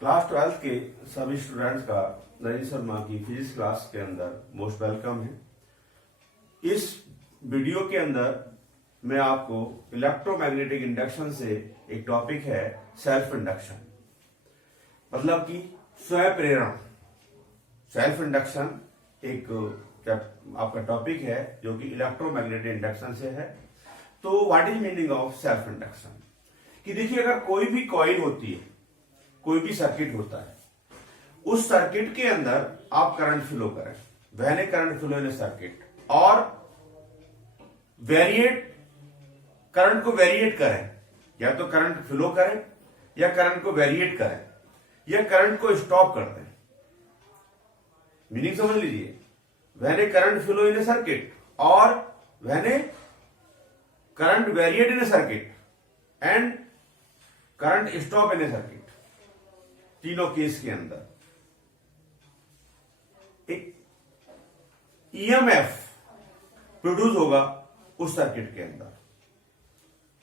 Class 12 के सभी students का नरेंद्र शर्मा की फिजिक्स क्लास के अंदर मोस्ट वेलकम है। इस वीडियो के अंदर मैं आपको इलेक्ट्रोमैग्नेटिक इंडक्शन से एक टॉपिक है सेल्फ इंडक्शन, मतलब कि स्वयं प्रेरण। सेल्फ इंडक्शन एक आपका टॉपिक है जो कि इलेक्ट्रोमैग्नेटिक इंडक्शन से है। तो what is meaning of self induction? कि देखिए, अगर कोई भी कॉइल होती है, कोई भी सर्किट होता है, उस सर्किट के अंदर आप करंट फ्लो करें, वहने करंट फ्लो इन सर्किट, और वेरिएट करंट को वेरिएट करें, या तो करंट फ्लो करें या करंट को वेरिएट करें या करंट को स्टॉप कर दें। मीनिंग समझ लीजिए, when current flow in circuit और when current variate in circuit and current stop in circuit. तीनों केस के अंदर एक ईएमएफ प्रोड्यूस होगा उस सर्किट के अंदर,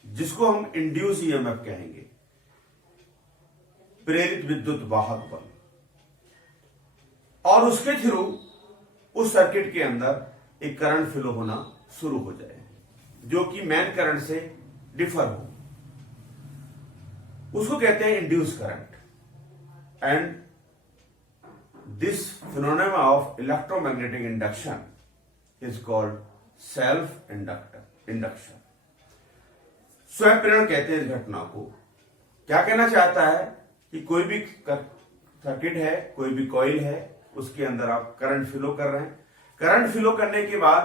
जिसको हम इंड्यूस ईएमएफ कहेंगे, प्रेरित विद्युत वाहक बल। और उसके थ्रू उस सर्किट के अंदर एक करंट फ्लो होना शुरू हो जाए जो कि मेन करंट से डिफर हो, उसको कहते हैं induce current. And this phenomenon of electromagnetic induction is called self-induction। स्वयं प्रेरण कहते हैं इस घटना को। क्या कहना चाहता है कि कोई भी सर्किट है, कोई भी कॉइल है, उसके अंदर आप करंट फ्लो कर रहे हैं। करंट फ्लो करने के बाद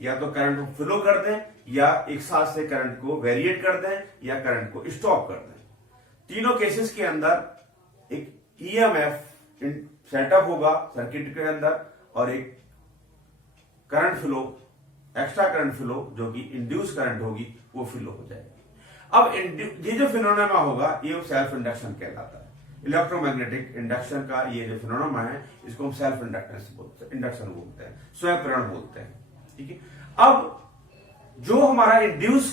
या तो करंट को फ्लो कर दें या एक साथ से करंट को वेरिएट कर दें या करंट को स्टॉप कर दें। तीनों केसेस के अंदर एक ईएमएफ सेटअप होगा सर्किट के अंदर और एक current flow, extra current flow जो कि इंड्यूस करंट होगी, वो फ्लो हो जाएगी। अब ये जो फिनोमेना होगा ये सेल्फ इंडक्शन कहलाता है। इलेक्ट्रोमैग्नेटिक इंडक्शन का ये जो फिनोमेना है, इसको हम सेल्फ इंडक्शन बोलते हैं, स्वयं प्रेरण बोलते हैं। ठीक है। अब जो हमारा इंड्यूस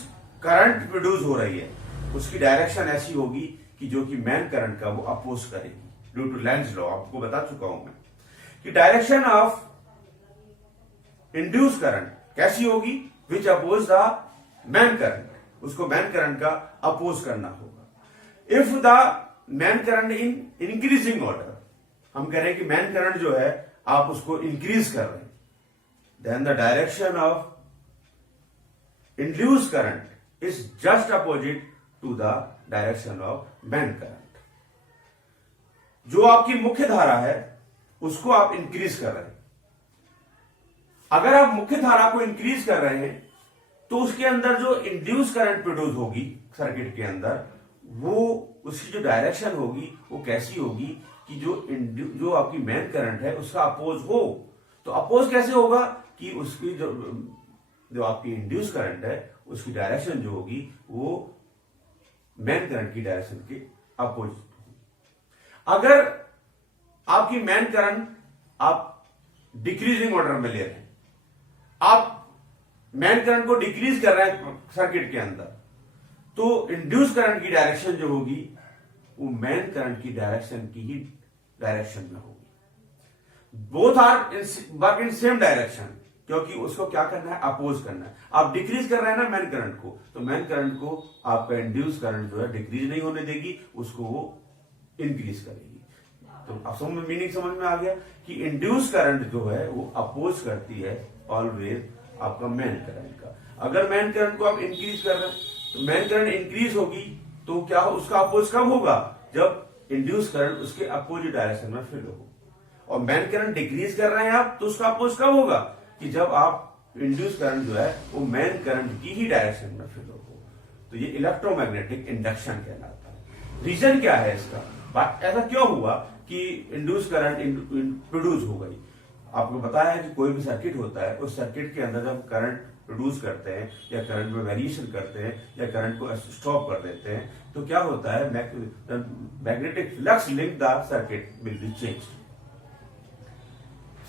करंट प्रोड्यूस हो रही है, उसकी डायरेक्शन ऐसी होगी कि जो कि मेन करंट का वो अपोज करेगी ड्यू टू लेंज लॉ। आपको बता चुका हूं मैं कि डायरेक्शन ऑफ इंड्यूस करंट कैसी होगी, which oppose the main current, उसको मेन करंट का अपोज करना होगा। If the main current in increasing order, हम कह रहे हैं कि मेन करंट जो है आप उसको इंक्रीज कर रहे हैं, then the direction of induce current is just opposite to the direction of main current. जो आपकी मुख्य धारा है उसको आप इंक्रीज कर रहे हैं। अगर आप मुख्य धारा को इंक्रीज कर रहे हैं तो उसके अंदर जो इंड्यूस करंट प्रोड्यूस होगी सर्किट के अंदर, वो उसकी जो डायरेक्शन होगी वो कैसी होगी कि जो आपकी मेन करंट है उसका अपोज हो। तो अपोज कैसे होगा कि उसकी जो आपकी इंड्यूस करंट है उसकी डायरेक्शन जो होगी वो मेन करंट की डायरेक्शन के अपोजिट। अगर आपकी मेन करंट आप डिक्रीजिंग ऑर्डर में ले रहे हैं, आप मेन करंट को डिक्रीज कर रहे हैं सर्किट के अंदर, तो इंड्यूस करंट की डायरेक्शन जो होगी वो मेन करंट की डायरेक्शन की ही डायरेक्शन में होगी। Both are work in same direction, क्योंकि उसको क्या करना है, अपोज करना है। आप डिक्रीज कर रहे हैं ना मेन करंट को, तो मेन करंट को आपका इंड्यूस करंट जो है डिक्रीज नहीं होने देगी, उसको वो इंक्रीज करेगी। तो अब मीनिंग समझ में आ गया कि इंड्यूस करंट जो है वो अपोज करती है ऑलवेज आपका मेन करंट का। अगर मेन करंट को आप इंक्रीज कर रहे हैं तो मेन करंट इंक्रीज होगी, तो क्या हो, उसका अपोज कब होगा, जब इंड्यूस करंट उसके अपोजिट डायरेक्शन में फ्लो हो। और मेन करंट डिक्रीज कर रहे हैं आप, तो उसका अपोज कब होगा, कि जब आप इंड्यूस करंट जो है वो मेन करंट की ही डायरेक्शन में फ्लो हो। तो ये इलेक्ट्रोमैग्नेटिक इंडक्शन कहलाता है। रीजन क्या है इसका, ऐसा क्यों हुआ कि इंड्यूस करंट प्रोड्यूस हो गई? आपको बताया है कि कोई भी सर्किट होता है, उस सर्किट के अंदर जब करंट प्रोड्यूस करते हैं या करंट में वेरिएशन करते हैं या करंट को स्टॉप कर देते हैं, तो क्या होता है, magnetic flux link the circuit will be change.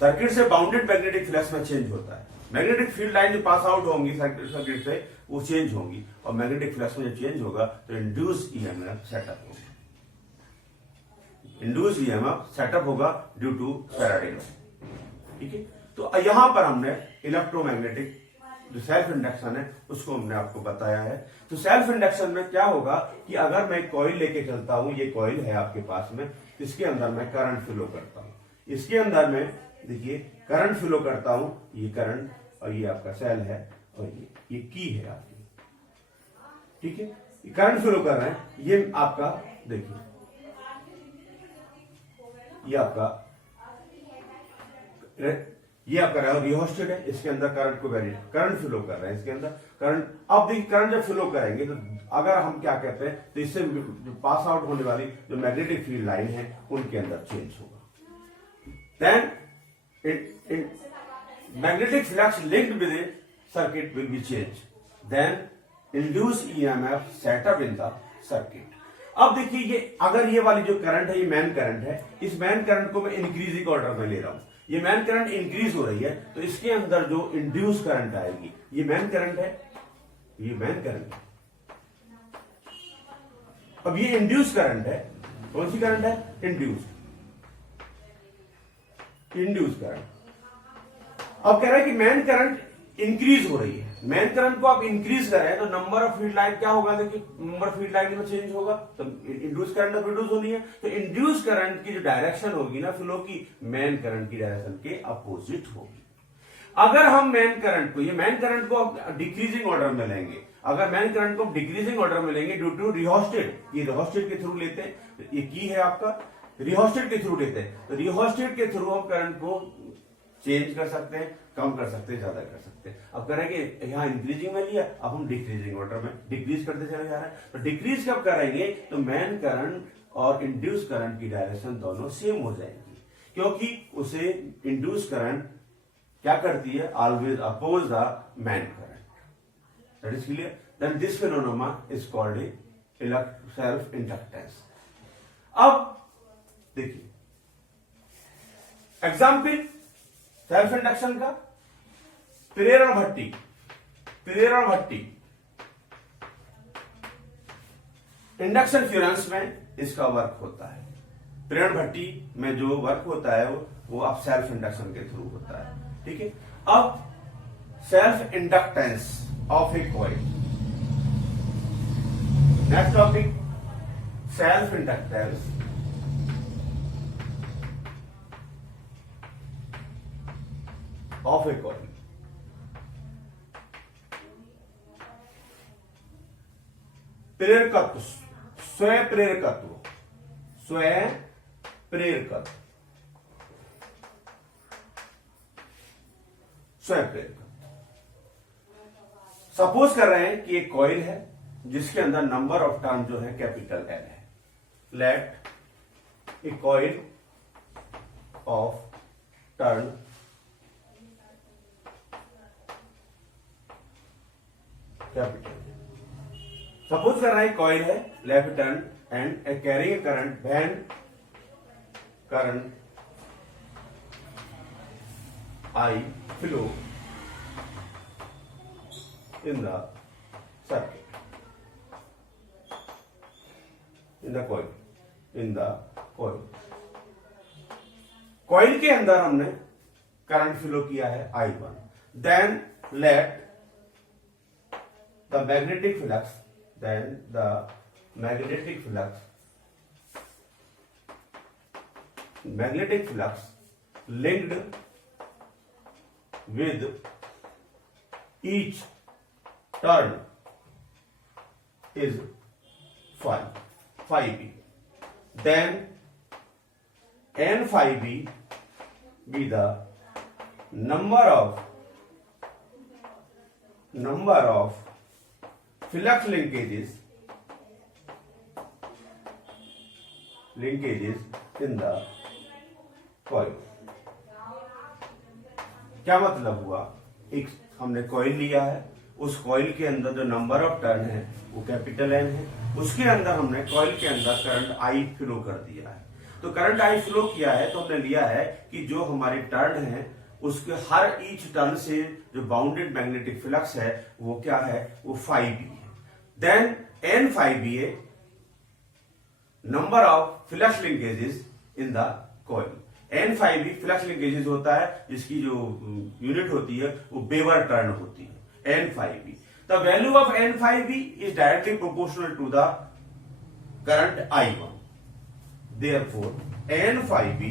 Circuit से बाउंडेड मैग्नेटिक फ्लक्स में चेंज होता है। मैग्नेटिक फील्ड लाइन जो पास आउट होंगी सर्किट से वो चेंज होंगी, और मैग्नेटिक फ्लक्स में जब चेंज होगा तो इंड्यूस ईएमएफ सेटअप होगा। इंड्यूस ईएमएफ सेटअप होगा ड्यू टू फैराडे लॉ। ठीक है, तो यहां पर हमने इलेक्ट्रोमैग्नेटिक जो सेल्फ इंडक्शन है उसको हमने आपको बताया है। तो सेल्फ इंडक्शन में क्या होगा कि अगर मैं कॉइल लेके चलता हूं, ये कॉइल है आपके पास में, इसके अंदर मैं करंट फ्लो करता हूं, इसके अंदर में देखिए करंट फ्लो करता हूं, ये करंट और ये आपका सेल है और ये की है आपकी। ठीक है, ये करंट फ्लो कर रहे हैं, ये आपका देखिए ये आपका रिहोस्टेट है, इसके अंदर करंट को करंट फ्लो कर रहे हैं, इसके अंदर करंट। अब देखिए करंट जब फ्लो करेंगे तो अगर हम क्या कहते हैं, तो इससे पास आउट होने वाली जो मैग्नेटिक फील्ड लाइन है उनके अंदर चेंज होगा। Then magnetic flux linked with a circuit will be change, then induce EMF setup in the circuit. अब देखिए ये अगर ये वाली जो करंट है ये मैन करंट है, इस मैन करंट को मैं इंक्रीजिंग ऑर्डर में ले रहा हूं, ये मैन करंट इंक्रीज हो रही है, तो इसके अंदर जो इंड्यूस करंट आएगी, ये मैन करंट है, ये मैन करंट है। अब ये इंड्यूस करंट है, कौन सी करंट है? Induce current. अब कह रहा है कि मैन करंट इंक्रीज हो रही है, मैन करंट को आप इंक्रीज कर रहे हैं तो नंबर ऑफ फील्ड लाइन क्या होगा? देखिए नंबर ऑफ फील्ड लाइन में चेंज होगा, तो इंड्यूस करंट प्रोड्यूस होनी है, तो इंड्यूस करंट की जो डायरेक्शन होगी ना फ्लो की, मैन करंट की डायरेक्शन के अपोजिट होगी। अगर हम मैन करंट को, ये मैन करंट को डिक्रीजिंग ऑर्डर में लेंगे, अगर मैन करंट को डिक्रीजिंग ऑर्डर में लेंगे ड्यू टू रिहोस्टेट, ये रिहोस्टेट के थ्रू लेते हैं, ये की है आपका, रिहोस्टेट के थ्रू लेते हैं, तो रिहोस्टेट के थ्रू हम करंट को चेंज कर सकते हैं, कम कर सकते हैं, ज्यादा कर सकते हैं। अब करेंगे यहां इंक्रीजिंग में लिया, अब हम डिक्रीजिंग ऑर्डर में डिक्रीज करते चले जा रहे हैं, तो डिक्रीज कब करेंगे? तो मैन करंट और इंड्यूस करंट की डायरेक्शन दोनों सेम हो जाएगी, क्योंकि उसे इंड्यूस करंट क्या करती है? Always oppose the main current. That is clear. Then this phenomena is called a self inductance. अब देखिए एग्जाम्पल सेल्फ इंडक्शन का, प्रेरण भट्टी इंडक्शन फ्यूरेंस में इसका वर्क होता है। प्रेरण भट्टी में जो वर्क होता है वो आप सेल्फ इंडक्शन के थ्रू होता है। ठीक है, अब self inductance of a coil, next topic self inductance of a coil. प्रेरकत्व, स्वयं प्रेरकत्व, सपोज कर रहे हैं कि एक कॉइल है जिसके अंदर नंबर ऑफ टर्न जो है कैपिटल एल है। Let a coil of turn capital, suppose कर रहा है कॉइल है, left turn and a carrying current, when current I flow in the circuit, in the coil. Coil के अंदर हमने करंट फ्लो किया है I1, then let the magnetic flux, then the magnetic flux linked with each turn is phi b, then n phi b be the number of flux linkages in the coil। क्या मतलब हुआ? एक हमने coil लिया है, उस coil के अंदर जो नंबर ऑफ टर्न है वो कैपिटल एन है, उसके अंदर हमने कॉइल के अंदर करंट आई फ्लो कर दिया है। तो करंट आई फ्लो किया है तो हमने लिया है कि जो हमारी टर्न है उसके हर ईच टर्न से जो बाउंडेड मैग्नेटिक फ्लक्स है वो क्या है? वो phi b है। देन n phi b है, number of flux linkages in the coil. N5B flux linkages होता है जिसकी जो यूनिट होती है वो वेबर टर्न होती है, N5B। The value of N5B is directly proportional to the current I1, therefore N5B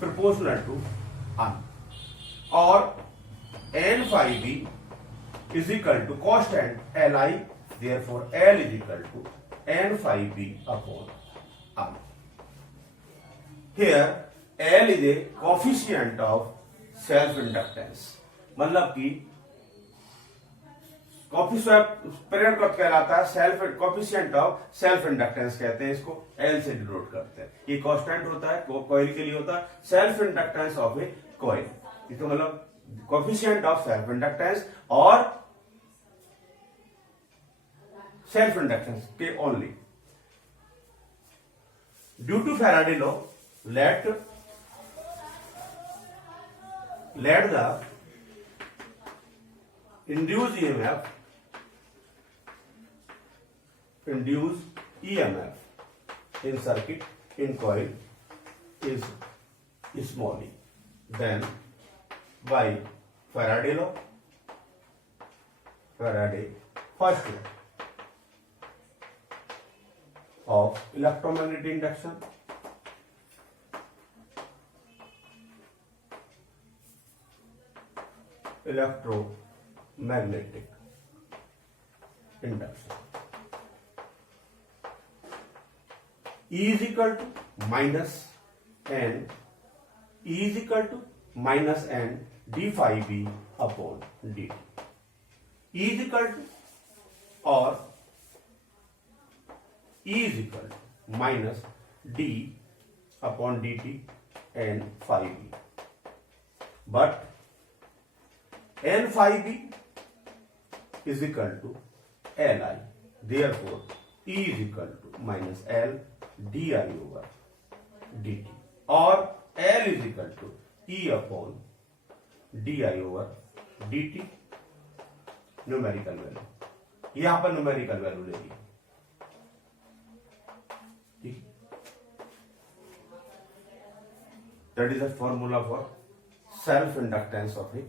proportional to I, और N5B is equal to constant Li, therefore L is equal to N5B upon I. Here L is a coefficient of self inductance, मतलब कि coefficient कब कहलाता है, self coefficient of self inductance कहते हैं इसको, L से डिनोट करते हैं। ये कांस्टेंट होता है, कॉइल के लिए होता है self inductance of a coil, तो मतलब कोफिशिएंट ऑफ सेल्फ इंडक्टेंस और सेल्फ इंडक्टेंस के only. Due to Faraday law, let the induced EMF in circuit in coil is small e. Then by Faraday law, Faraday first law of electromagnetic induction, electromagnetic induction, E is equal to minus n, E is equal to minus n d phi b upon dt. E is equal to, or E is equal to minus d upon dt n phi b, but n phi b is equal to Li, therefore E is equal to minus L di over dt, और L is equal to E upon di over dt, numerical value, यहां पर numerical value ले ली, ठीक। That is the formula for self inductance of A